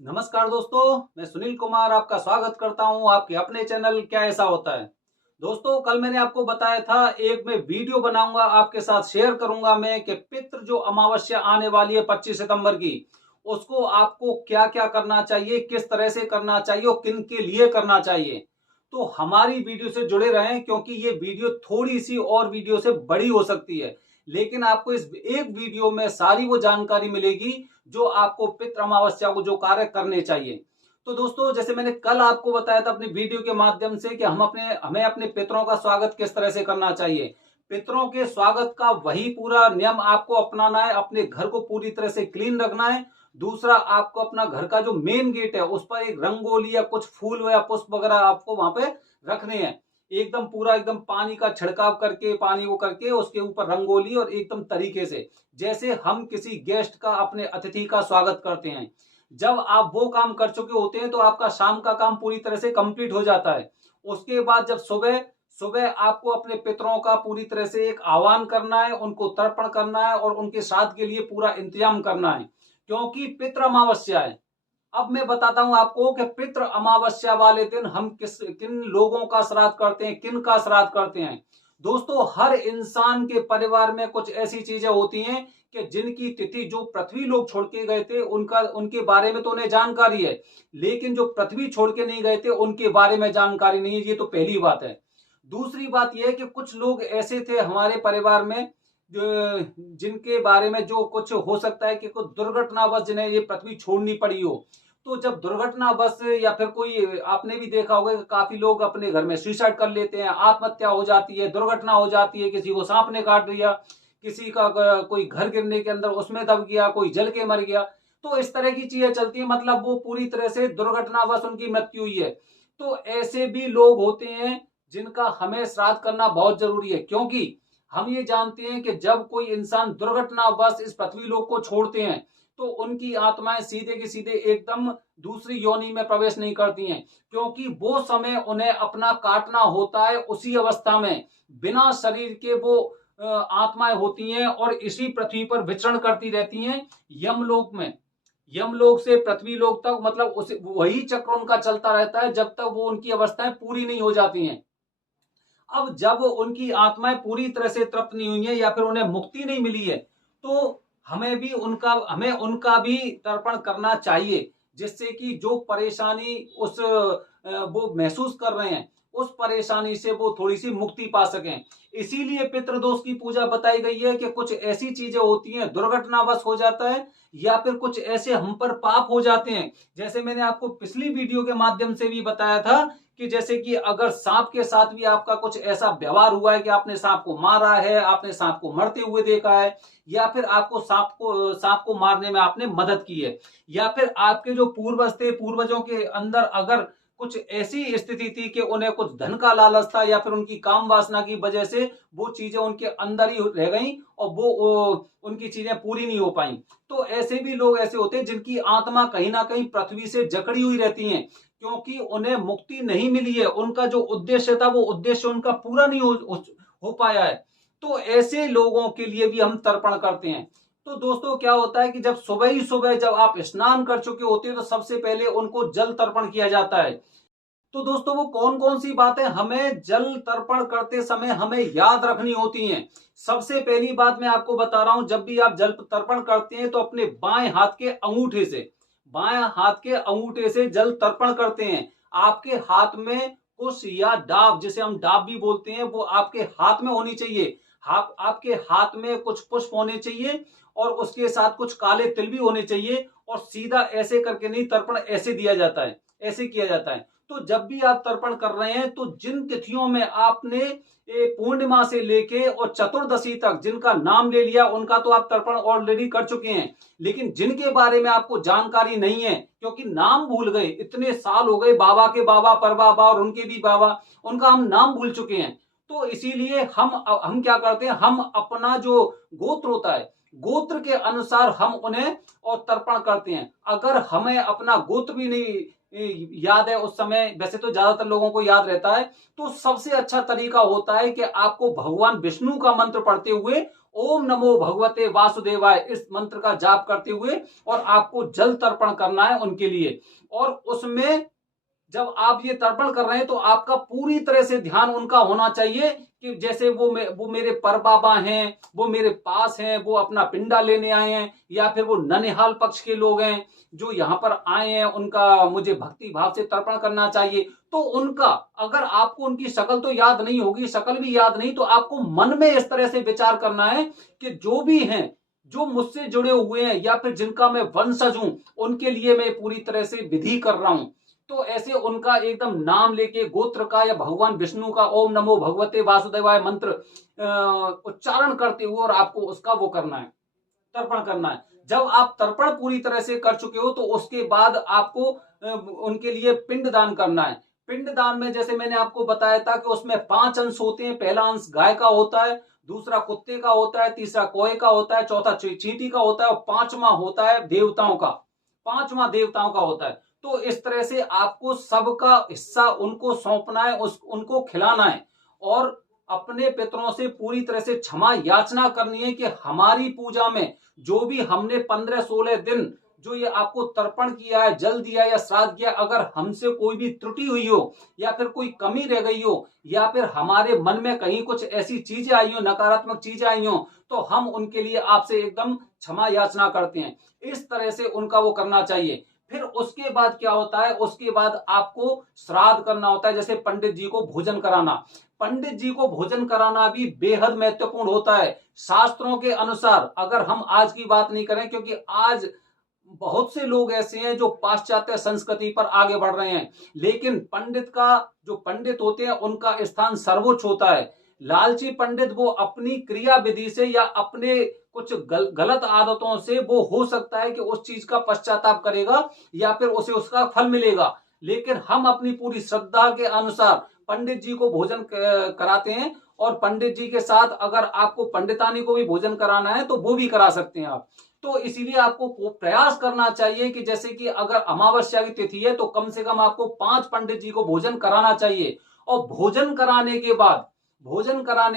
नमस्कार दोस्तों, मैं सुनील कुमार आपका स्वागत करता हूं आपके अपने चैनल क्या ऐसा होता है। दोस्तों, कल मैंने आपको बताया था एक मैं वीडियो बनाऊंगा आपके साथ शेयर करूंगा मैं कि पितृ जो अमावस्या आने वाली है 25 सितंबर की, उसको आपको क्या क्या करना चाहिए, किस तरह से करना चाहिए और किन के लिए करना चाहिए। तो हमारी वीडियो से जुड़े रहें क्योंकि ये वीडियो थोड़ी सी और वीडियो से बड़ी हो सकती है, लेकिन आपको इस एक वीडियो में सारी वो जानकारी मिलेगी जो आपको पितृ अमावस्या को जो कार्य करने चाहिए। तो दोस्तों, जैसे मैंने कल आपको बताया था अपनी वीडियो के माध्यम से कि हमें अपने पितरों का स्वागत किस तरह से करना चाहिए। पितरों के स्वागत का वही पूरा नियम आपको अपनाना है, अपने घर को पूरी तरह से क्लीन रखना है। दूसरा, आपको अपना घर का जो मेन गेट है उस पर एक रंगोली या कुछ फूल या पुष्प वगैरह आपको वहां पे रखने हैं। एकदम पूरा एकदम पानी का छिड़काव करके, पानी वो करके उसके ऊपर रंगोली और एकदम तरीके से, जैसे हम किसी गेस्ट का, अपने अतिथि का स्वागत करते हैं। जब आप वो काम कर चुके होते हैं तो आपका शाम का काम पूरी तरह से कंप्लीट हो जाता है। उसके बाद जब सुबह सुबह आपको अपने पितरों का पूरी तरह से एक आह्वान करना है, उनको तर्पण करना है और उनके श्राद्ध के लिए पूरा इंतजाम करना है, क्योंकि पितृ अमावस्या है। अब मैं बताता हूं आपको कि पितृ अमावस्या वाले दिन हम किन लोगों का श्राद्ध करते हैं, किन का श्राद्ध करते हैं। दोस्तों, हर इंसान के परिवार में कुछ ऐसी चीजें होती हैं कि जिनकी तिथि, जो पृथ्वी लोग छोड़ के गए थे उनका, उनके बारे में तो उन्हें जानकारी है, लेकिन जो पृथ्वी छोड़ के नहीं गए थे उनके बारे में जानकारी नहीं है। ये तो पहली बात है। दूसरी बात यह है कि कुछ लोग ऐसे थे हमारे परिवार में जो जिनके बारे में जो कुछ हो सकता है कि कुछ दुर्घटनावश जिन्हें ये पृथ्वी छोड़नी पड़ी हो। तो जब दुर्घटनावश या फिर कोई, आपने भी देखा होगा कि काफी लोग अपने घर में सुसाइड कर लेते हैं, आत्महत्या हो जाती है, दुर्घटना हो जाती है, किसी को सांप ने काट दिया, किसी का कोई घर गिरने के अंदर उसमें दब गया, कोई जल के मर गया। तो इस तरह की चीजें चलती है, मतलब वो पूरी तरह से दुर्घटनावश उनकी मृत्यु हुई है। तो ऐसे भी लोग होते हैं जिनका हमें श्राद्ध करना बहुत जरूरी है, क्योंकि हम ये जानते हैं कि जब कोई इंसान दुर्घटनावश इस पृथ्वी लोक को छोड़ते हैं तो उनकी आत्माएं सीधे की सीधे एकदम दूसरी योनि में प्रवेश नहीं करती हैं, क्योंकि वो समय उन्हें अपना काटना होता है। उसी अवस्था में बिना शरीर के वो आत्माएं होती हैं और इसी पृथ्वी पर विचरण करती रहती हैं यमलोक में। यमलोक से पृथ्वी लोक तक, मतलब उसे वही चक्र उनका चलता रहता है जब तक वो उनकी अवस्थाएं पूरी नहीं हो जाती हैं। अब जब उनकी आत्माएं पूरी तरह से तृप्त नहीं हुई है या फिर उन्हें मुक्ति नहीं मिली है, तो हमें उनका भी तर्पण करना चाहिए, जिससे कि जो परेशानी वो महसूस कर रहे हैं, उस परेशानी से वो थोड़ी सी मुक्ति पा सकें। इसीलिए पितृदोष की पूजा बताई गई है कि कुछ ऐसी चीजें होती हैं, दुर्घटनावश हो जाता है या फिर कुछ ऐसे हम पर पाप हो जाते हैं। जैसे मैंने आपको पिछली वीडियो के माध्यम से भी बताया था कि जैसे कि अगर सांप के साथ भी आपका कुछ ऐसा व्यवहार हुआ है कि आपने सांप को मारा है, आपने सांप को मरते हुए देखा है, या फिर आपको सांप को मारने में आपने मदद की है, या फिर आपके जो पूर्वज थे, पूर्वजों के अंदर अगर कुछ ऐसी स्थिति थी कि उन्हें कुछ धन का लालच था या फिर उनकी काम वासना की वजह से वो चीजें उनके अंदर ही रह गई और उनकी चीजें पूरी नहीं हो पाई। तो ऐसे भी लोग ऐसे होते हैं जिनकी आत्मा कहीं ना कहीं पृथ्वी से जकड़ी हुई रहती है, क्योंकि उन्हें मुक्ति नहीं मिली है। उनका जो उद्देश्य था वो उद्देश्य उनका पूरा नहीं हो पाया है। तो ऐसे लोगों के लिए भी हम तर्पण करते हैं। तो दोस्तों, क्या होता है कि जब सुबह ही सुबह जब आप स्नान कर चुके होते हैं तो सबसे पहले उनको जल तर्पण किया जाता है। तो दोस्तों, वो कौन कौन सी बातें हमें जल तर्पण करते समय हमें याद रखनी होती हैं। सबसे पहली बात मैं आपको बता रहा हूं, जब भी आप जल तर्पण करते हैं तो अपने बाएं हाथ के अंगूठे से जल तर्पण करते हैं। आपके हाथ में कुश या डाब, जिसे हम डाब भी बोलते हैं, वो आपके हाथ में होनी चाहिए। आपके हाथ में कुछ पुष्प होने चाहिए और उसके साथ कुछ काले तिल भी होने चाहिए, और सीधा ऐसे करके नहीं, तर्पण ऐसे दिया जाता है, ऐसे किया जाता है। तो जब भी आप तर्पण कर रहे हैं तो जिन तिथियों में आपने पूर्णिमा से लेके और चतुर्दशी तक जिनका नाम ले लिया उनका तो आप तर्पण ऑलरेडी कर चुके हैं, लेकिन जिनके बारे में आपको जानकारी नहीं है क्योंकि नाम भूल गए, इतने साल हो गए, बाबा के बाबा, परबाबा और उनके भी बाबा, उनका हम नाम भूल चुके हैं। तो इसीलिए हम क्या करते हैं, हम अपना जो गोत्र होता है, गोत्र के अनुसार हम उन्हें और तर्पण करते हैं। अगर हमें अपना गोत्र भी नहीं याद है उस समय, वैसे तो ज्यादातर लोगों को याद रहता है, तो सबसे अच्छा तरीका होता है कि आपको भगवान विष्णु का मंत्र पढ़ते हुए ओम नमो भगवते वासुदेवाय इस मंत्र का जाप करते हुए और आपको जल तर्पण करना है उनके लिए। और उसमें जब आप ये तर्पण कर रहे हैं तो आपका पूरी तरह से ध्यान उनका होना चाहिए कि जैसे वो मेरे पर बाबा हैं, वो मेरे पास हैं, वो अपना पिंडा लेने आए हैं, या फिर वो ननिहाल पक्ष के लोग हैं जो यहाँ पर आए हैं, उनका मुझे भक्ति भाव से तर्पण करना चाहिए। तो उनका, अगर आपको उनकी शक्ल तो याद नहीं होगी, शक्ल भी याद नहीं, तो आपको मन में इस तरह से विचार करना है कि जो भी हैं, जो मुझसे जुड़े हुए हैं या फिर जिनका मैं वंशज हूं, उनके लिए मैं पूरी तरह से विधि कर रहा हूं। तो ऐसे उनका एकदम नाम लेके गोत्र का या भगवान विष्णु का ओम नमो भगवते वासुदेवाय मंत्र उच्चारण करते हुए और आपको उसका वो करना है, तर्पण करना है। जब आप तर्पण पूरी तरह से कर चुके हो तो उसके बाद आपको उनके लिए पिंड दान करना है। पिंड दान में जैसे मैंने आपको बताया था कि उसमें 5 अंश होते हैं। पहला अंश गाय का होता है, दूसरा कुत्ते का होता है, तीसरा कोए का होता है, चौथा चींटी का होता है और पांचवा होता है देवताओं का, पांचवा देवताओं का होता है। तो इस तरह से आपको सबका हिस्सा उनको सौंपना है, उनको खिलाना है और अपने पितरों से पूरी तरह से क्षमा याचना करनी है कि हमारी पूजा में जो भी हमने 15-16 दिन जो ये आपको तर्पण किया है, जल दिया या श्राद्ध किया, अगर हमसे कोई भी त्रुटि हुई हो या फिर कोई कमी रह गई हो या फिर हमारे मन में कहीं कुछ ऐसी चीजें आई हो, नकारात्मक चीजें आई हो, तो हम उनके लिए आपसे एकदम क्षमा याचना करते हैं। इस तरह से उनका वो करना चाहिए। फिर उसके बाद क्या होता है, उसके बाद आपको श्राद्ध करना होता है, जैसे पंडित जी को भोजन कराना। पंडित जी को भोजन कराना भी बेहद महत्वपूर्ण होता है शास्त्रों के अनुसार। अगर हम आज की बात नहीं करें, क्योंकि आज बहुत से लोग ऐसे हैं जो पाश्चात्य संस्कृति पर आगे बढ़ रहे हैं, लेकिन पंडित का, जो पंडित होते हैं उनका स्थान सर्वोच्च होता है। लालची पंडित वो अपनी क्रिया विधि से या अपने कुछ गलत आदतों से वो हो सकता है कि उस चीज का पश्चाताप करेगा या फिर उसे उसका फल मिलेगा, लेकिन हम अपनी पूरी श्रद्धा के अनुसार पंडित जी को भोजन कराते हैं। और पंडित जी के साथ अगर आपको पंडितानी को भी भोजन कराना है तो वो भी करा सकते हैं आप। तो इसीलिए आपको प्रयास करना चाहिए कि जैसे कि अगर अमावस्या की तिथि है तो कम से कम आपको 5 पंडित जी को भोजन कराना चाहिए। और भोजन कराने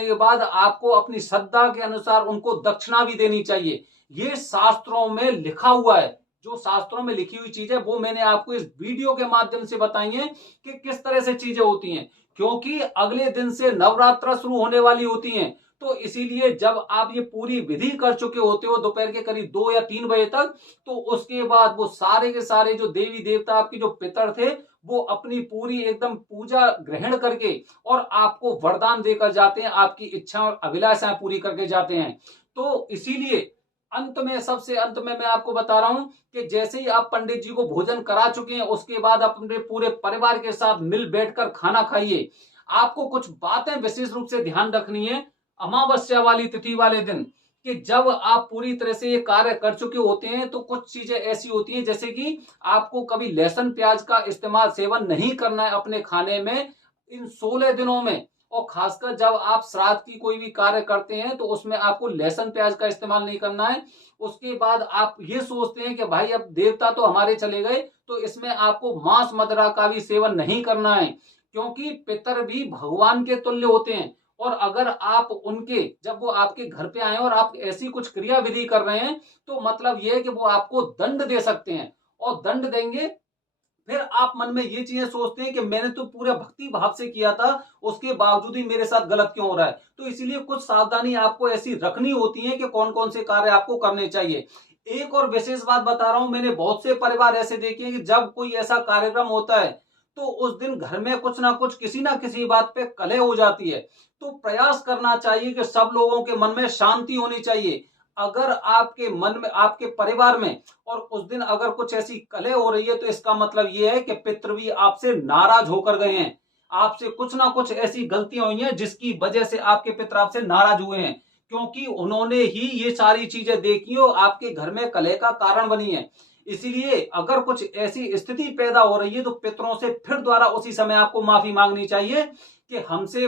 के बाद आपको अपनी श्रद्धा के अनुसार उनको दक्षिणा भी देनी चाहिए। ये शास्त्रों में लिखा हुआ है, जो शास्त्रों में लिखी हुई चीज है वो मैंने आपको इस वीडियो के माध्यम से बताई है कि किस तरह से चीजें होती हैं, क्योंकि अगले दिन से नवरात्र शुरू होने वाली होती हैं। तो इसीलिए जब आप ये पूरी विधि कर चुके होते हो दोपहर के करीब 2 या 3 बजे तक, तो उसके बाद वो सारे के सारे जो देवी देवता आपके जो पितर थे वो अपनी पूरी एकदम पूजा ग्रहण करके और आपको वरदान देकर जाते हैं, आपकी इच्छा और अभिलाषाएं पूरी करके जाते हैं। तो इसीलिए अंत में, सबसे अंत में मैं आपको बता रहा हूं कि जैसे ही आप पंडित जी को भोजन करा चुके हैं उसके बाद अपने पूरे परिवार के साथ मिल बैठकर खाना खाइए। आपको कुछ बातें विशेष रूप से ध्यान रखनी है अमावस्या वाली तिथि वाले दिन, कि जब आप पूरी तरह से ये कार्य कर चुके होते हैं तो कुछ चीजें ऐसी होती हैं जैसे कि आपको कभी लहसुन प्याज का इस्तेमाल, सेवन नहीं करना है अपने खाने में इन 16 दिनों में। और खासकर जब आप श्राद्ध की कोई भी कार्य करते हैं तो उसमें आपको लहसुन प्याज का इस्तेमाल नहीं करना है। उसके बाद आप ये सोचते हैं कि भाई अब देवता तो हमारे चले गए, तो इसमें आपको मांस मदिरा का भी सेवन नहीं करना है, क्योंकि पितर भी भगवान के तुल्य होते हैं। और अगर आप उनके, जब वो आपके घर पे आए और आप ऐसी कुछ क्रिया विधि कर रहे हैं तो मतलब ये है कि वो आपको दंड दे सकते हैं। और दंड देंगे, फिर आप मन में ये चीजें सोचते हैं कि मैंने तो पूरा भक्ति भाव से किया था, उसके बावजूद ही मेरे साथ गलत क्यों हो रहा है। तो इसीलिए कुछ सावधानी आपको ऐसी रखनी होती है कि कौन कौन से कार्य आपको करने चाहिए। एक और विशेष बात बता रहा हूं, मैंने बहुत से परिवार ऐसे देखे हैं कि जब कोई ऐसा कार्यक्रम होता है तो उस दिन घर में कुछ ना कुछ, किसी ना किसी बात पे कलह हो जाती है। तो प्रयास करना चाहिए कि सब लोगों के मन में शांति होनी चाहिए। अगर आपके मन में, आपके परिवार में और उस दिन अगर कुछ ऐसी कलह हो रही है तो इसका मतलब यह है कि पितृ भी आपसे नाराज होकर गए हैं, आपसे कुछ ना कुछ ऐसी गलतियां हुई हैं जिसकी वजह से आपके पितृ आपसे नाराज हुए हैं, क्योंकि उन्होंने ही ये सारी चीजें देखी और आपके घर में कलह का कारण बनी है। इसीलिए अगर कुछ ऐसी स्थिति पैदा हो रही है तो पितरों से फिर दोबारा उसी समय आपको माफी मांगनी चाहिए कि हमसे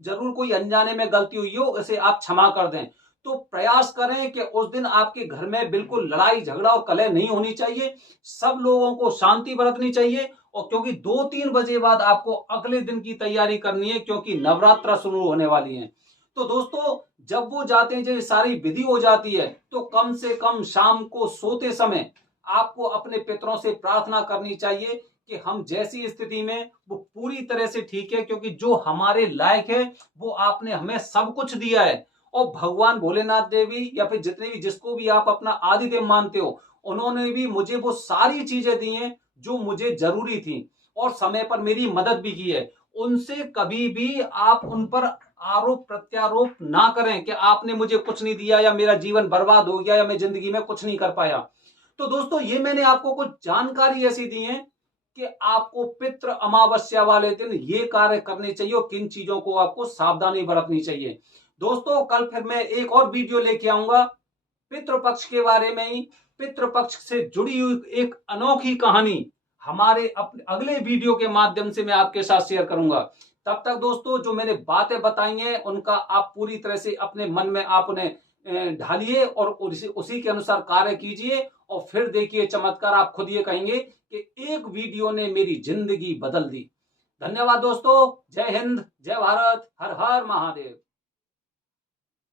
जरूर कोई अनजाने में गलती हुई हो, इसे आप क्षमा कर दें। तो प्रयास करें कि उस दिन आपके घर में बिल्कुल लड़ाई झगड़ा और कलह नहीं होनी चाहिए, सब लोगों को शांति बरतनी चाहिए। और क्योंकि 2-3 बजे बाद आपको अगले दिन की तैयारी करनी है, क्योंकि नवरात्र शुरू होने वाली है। तो दोस्तों जब वो जाते हैं, जब सारी विधि हो जाती है, तो कम से कम शाम को सोते समय आपको अपने पितरों से प्रार्थना करनी चाहिए कि हम जैसी स्थिति में वो पूरी तरह से ठीक है, क्योंकि जो हमारे लायक है वो आपने हमें सब कुछ दिया है। और भगवान भोलेनाथ देवी या फिर जितने भी, जिसको भी आप अपना आदिदेव मानते हो, उन्होंने भी मुझे वो सारी चीजें दी हैं जो मुझे जरूरी थी, और समय पर मेरी मदद भी की है। उनसे कभी भी आप उन पर आरोप प्रत्यारोप ना करें कि आपने मुझे कुछ नहीं दिया, या मेरा जीवन बर्बाद हो गया, या मैं जिंदगी में कुछ नहीं कर पाया। तो दोस्तों ये मैंने आपको कुछ जानकारी ऐसी दी है कि आपको पितृ अमावस्या वाले दिन ये कार्य करने चाहिए और किन चीजों को आपको सावधानी बरतनी चाहिए। दोस्तों कल फिर मैं एक और वीडियो लेके आऊंगा पितृपक्ष के बारे में ही। पितृपक्ष से जुड़ी हुई एक अनोखी कहानी हमारे अपने अगले वीडियो के माध्यम से मैं आपके साथ शेयर करूंगा। तब तक दोस्तों जो मैंने बातें बताई हैं उनका आप पूरी तरह से अपने मन में आप उन्हें ढालिए और उसी के अनुसार कार्य कीजिए, और फिर देखिए चमत्कार। आप खुद ये कहेंगे कि एक वीडियो ने मेरी जिंदगी बदल दी। धन्यवाद दोस्तों। जय हिंद, जय भारत, हर हर महादेव।